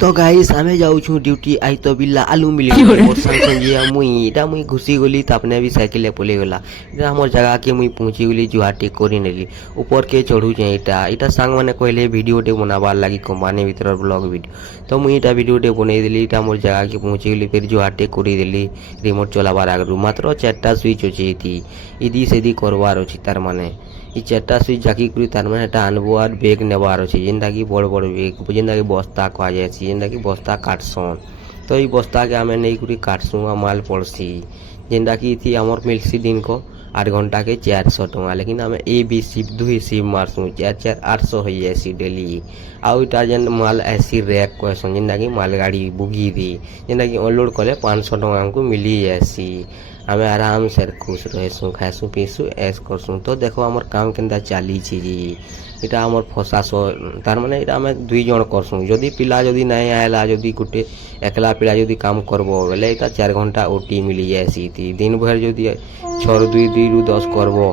तो गाइस आमे जाऊँ ड्यूटी आई तो बिल्ला आलू मिली मोर संग संजिया मुई घुसी गली तापने भी साइकिल पलि गला इटा हमर जगह के मुई पहुंची गली जुहाटी कोरी नेली ऊपर के चढ़ू जे इटा सांग माने कहले वीडियो टे बनाबार लगी कंपनी भीतर ब्लॉग वीडियो तो मुई इटा वीडियो टे बनै देली इटा मोर जगह के पहुंची गली फिर जुहाटी कोरी देली रिमोट चलाबार आगरू मात्र 4टा स्विच अछि थी इदी सेदी करवार अछि तार माने इ 4टा स्विच जाकी करी तार माने एटा आनबो आर बैग नेबार अछि जेनटा कि बड़ बड़ बैग जेनटा कि बस्ता कहा जाय अछि जेनटा कि बस्ता काटसन तो ये बस्ता के आमे नहीं करी काटसू माल पड़सी जेनटा कि थी आमर मिलसी दिन को 8 घंटा के 400 टका लेकिन आमे ए बी शिफ्ट दुई शिफ्ट मारसू 4 800 हो जासी डेली आउ इटा जेन माल ऐसी रैक कहसन जेनटा कि मालगाड़ी बुगी दी जेनटा कि अनलोड कले 500 टका हमको मिली जासी आमे आराम से खुश रहसू खाएसू पीसू ऐस करसू तो देखो हमर काम केनता चाली छी जी इटा हमर फसासो तार माने इटा आमे 2 जण करसू जदी पिला जदी नहीं आयला जदी गुटे एकला पिला जदी काम करबो बेले इटा 4 घंटा ओटी मिली जासी थी दिन भर जदी 6 2 2 रु 10 करबो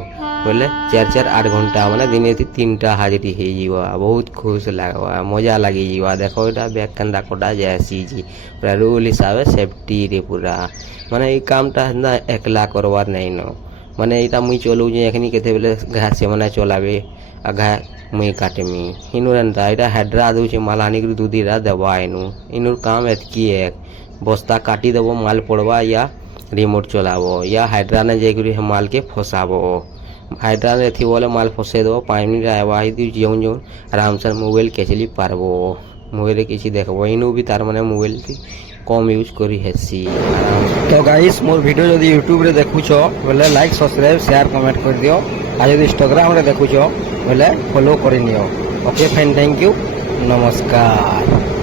बेले 4 8 घंटा माने दिने 3टा हाजिरी हे जीवा बहुत खुश लागवा मजा लगी जीवा देखो इटा बैग कंदा कोडा जासी जी पूरा रूल हिसाबे सेफ्टी रे पूरा माने ई कामटा ना एकला करवार नहीं न माने इटा मुई चलू जे एखनी केते बेले घास से माने चलाबे आ घा मुई काटेमी इनुरंता इटा हेड्रा दूचे मालानी के दूधीरा देवा इनुर काम एतकी है बस्ता काटी देबो माल पड़वा या रिमोट चलाबो या हाइड्रा ने जाकर माल के फसाबो हाइड्रा ने थी बोले माल फसे दो 5 मिनट आवा जौन जौन आराम से मोबाइल केचली पारबो मोबाइल किसी देखबो इनु भी तार माने मोबाइल कम यूज करी हेसी तो गाइस मोर वीडियो जदी यूट्यूब रे देखुछो बोले लाइक सब्सक्राइब शेयर कमेंट कर दियो आ जदी इंस्टाग्राम रे देखुछो बोले फॉलो करि neo okay fine thank you नमस्कार।